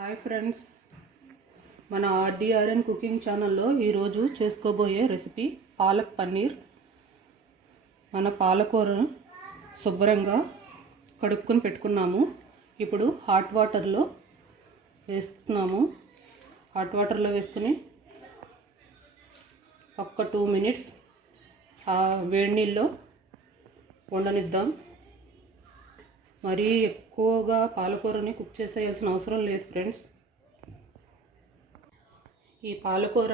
Hi friends, మన ఆర్డీఆర్ఎన్ cooking ఛానల్లో ఈరోజు చేసుకోబోయే రెసిపీ పాలక్ పన్నీర్. మన పాలకూరను శుభ్రంగా కడుక్కొని పెట్టుకున్నాము. ఇప్పుడు హాట్ వాటర్లో వేస్తున్నాము. హాట్ వాటర్లో వేసుకుని ఒక్క 2 minutes వేడి నీళ్ళలో వండనిద్దాం. మరీ ఎక్కువగా పాలకూరని కుక్ చేసేయాల్సిన అవసరం లేదు ఫ్రెండ్స్. ఈ పాలకూర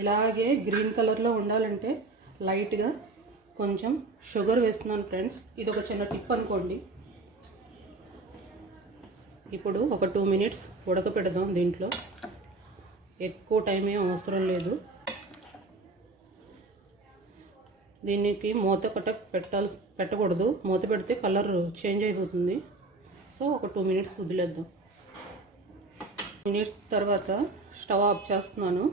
ఇలాగే గ్రీన్ కలర్లో ఉండాలంటే లైట్గా కొంచెం షుగర్ వేస్తున్నాను ఫ్రెండ్స్. ఇది ఒక చిన్న టిప్ అనుకోండి. ఇప్పుడు ఒక 2 minutes ఉడకపెడదాం. దీంట్లో ఎక్కువ టైం ఏం అవసరం లేదు. దీనికి మూత పెట్టకూడదు. మూత పెడితే కలర్ చేంజ్ అయిపోతుంది. సో ఒక 2 minutes వదిలేద్దాం. 2 minutes తర్వాత స్టవ్ ఆఫ్ చేస్తున్నాను.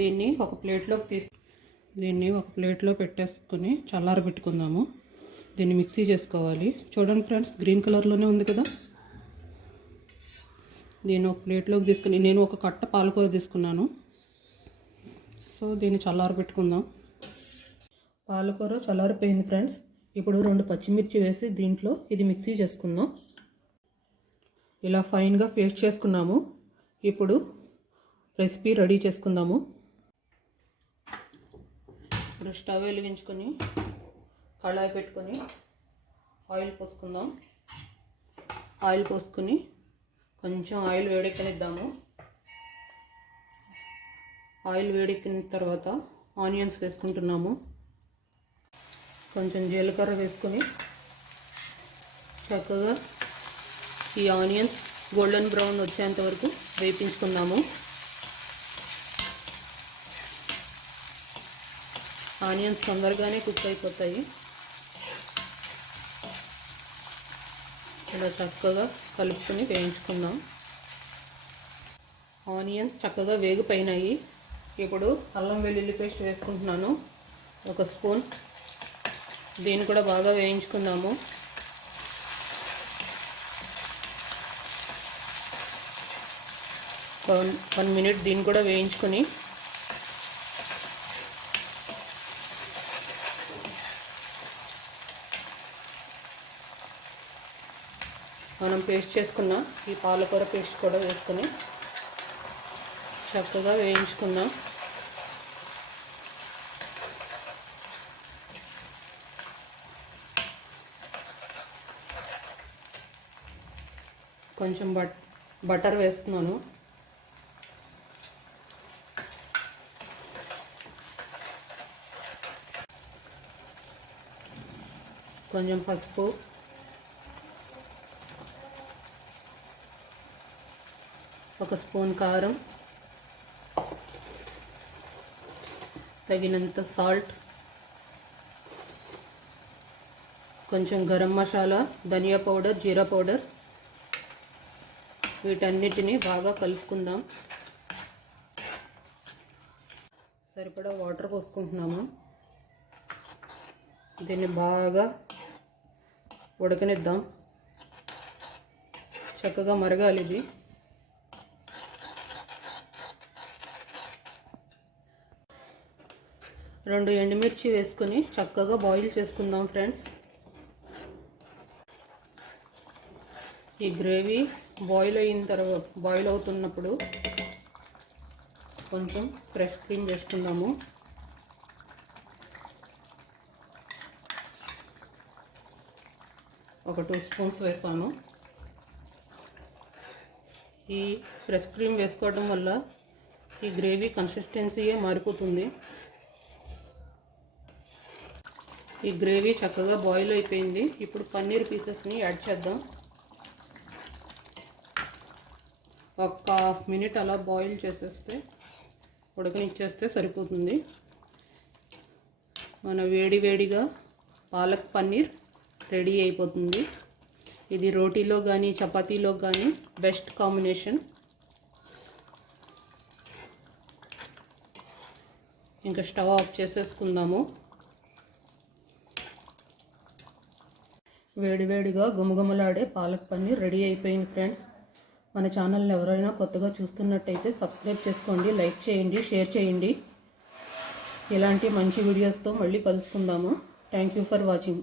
దీన్ని ఒక ప్లేట్లో పెట్టేసుకొని చల్లారబెట్టుకుందాము. దీన్ని మిక్సీ చేసుకోవాలి. చూడండి ఫ్రెండ్స్, గ్రీన్ కలర్లోనే ఉంది కదా. దీన్ని ఒక ప్లేట్లోకి తీసుకుని నేను ఒక కట్ట పాలకూర తీసుకున్నాను. సో దీన్ని చల్లారబెట్టుకుందాం. పాలకూర చల్లారిపోయింది ఫ్రెండ్స్. ఇప్పుడు 2 పచ్చిమిర్చి వేసి దీంట్లో ఇది మిక్సీ చేసుకుందాం. ఇలా ఫైన్గా పేస్ట్ చేసుకున్నాము. ఇప్పుడు రెసిపీ రెడీ చేసుకుందాము. ఇప్పుడు స్టవ్ వెలిగించుకొని కళాయి పెట్టుకొని ఆయిల్ పోసుకుందాం. ఆయిల్ పోసుకొని కొంచెం ఆయిల్ వేడెక్కనిద్దాము. ఆయిల్ వేడెక్కిన తర్వాత ఆనియన్స్ వేసుకుంటున్నాము. కొంచెం జీలకర్ర వేసుకొని చక్కగా ఈ ఆనియన్స్ గోల్డెన్ బ్రౌన్ వచ్చేంత వరకు వేపించుకుందాము. ఆనియన్స్ తొందరగానే కుక్ అయిపోతాయి. ఇలా చక్కగా కలుపుకొని వేయించుకుందాం. ఆనియన్స్ చక్కగా వేగిపోయినాయి. ఇప్పుడు అల్లం వెల్లుల్లి పేస్ట్ వేసుకుంటున్నాను, 1 స్పూన్. దీన్ని కూడా బాగా వేయించుకుందాము. వన్ మినిట్ దీన్ని కూడా వేయించుకొని మనం పేస్ట్ చేసుకున్న ఈ పాలకూర పేస్ట్ కూడా వేసుకొని చక్కగా వేయించుకుందాం. కొంచెం బటర్ వేస్తున్నాను. కొంచెం పసుపు, 1 స్పూన్ కారం, తగినంత సాల్ట్, కొంచెం గరం మసాలా, ధనియా పౌడర్, జీరా పౌడర్. వీటన్నిటిని బాగా కలుపుకుందాం. సరిపడా వాటర్ పోసుకుంటున్నాము. దీన్ని బాగా ఉడకనిద్దాం. చక్కగా మరగాలి ఇది. రెండు ఎండుమిర్చి వేసుకొని చక్కగా బాయిల్ చేసుకుందాం ఫ్రెండ్స్. ఈ గ్రేవీ బాయిల్ అవుతున్నప్పుడు కొంచెం ఫ్రెష్ క్రీమ్ వేసుకుందాము. ఒక 2 స్పూన్స్ వేస్తాను. ఈ ఫ్రెష్ క్రీమ్ వేసుకోవడం వల్ల ఈ గ్రేవీ కన్సిస్టెన్సీయే మారిపోతుంది. ఈ గ్రేవీ చక్కగా బాయిల్ అయిపోయింది. ఇప్పుడు పన్నీర్ పీసెస్ని యాడ్ చేద్దాం. ఒక 1/2 minute అలా బాయిల్ చేసేస్తే ఉడకనిచ్చేస్తే సరిపోతుంది. మన వేడిగా పాలక్ పన్నీర్ రెడీ అయిపోతుంది. ఇది రోటీలో కానీ చపాతీలో కానీ బెస్ట్ కాంబినేషన్. ఇంకా స్టవ్ ఆఫ్ చేసేసుకుందాము. వేడివేడిగా గుమగుమలాడే పాలక్ పన్నీర్ రెడీ అయిపోయింది ఫ్రెండ్స్. మన ఛానల్ని ఎవరైనా కొత్తగా చూస్తున్నట్టయితే సబ్స్క్రైబ్ చేసుకోండి, లైక్ చేయండి, షేర్ చేయండి. ఇలాంటి మంచి వీడియోస్తో మళ్ళీ కలుసుకుందాము. Thank you for watching.